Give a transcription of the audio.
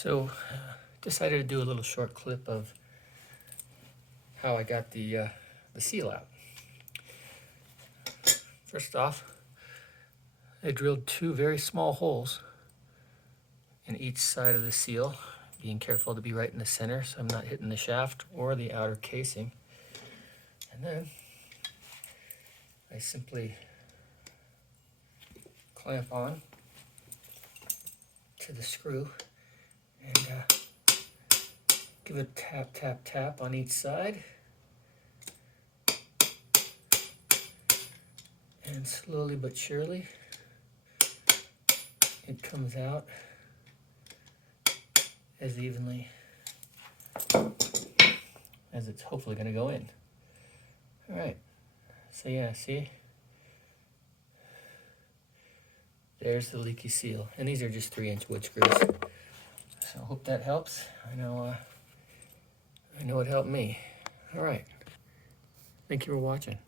So, decided to do a little short clip of how I got the seal out. First off, I drilled two very small holes in each side of the seal, being careful to be right in the center so I'm not hitting the shaft or the outer casing. And then I simply clamp on to the screw and give a tap, tap, tap on each side. And slowly but surely, it comes out as evenly as it's hopefully going to go in. All right, so yeah, see? There's the leaky seal. And these are just 3-inch wood screws. So I hope that helps. I know it helped me. All right. Thank you for watching.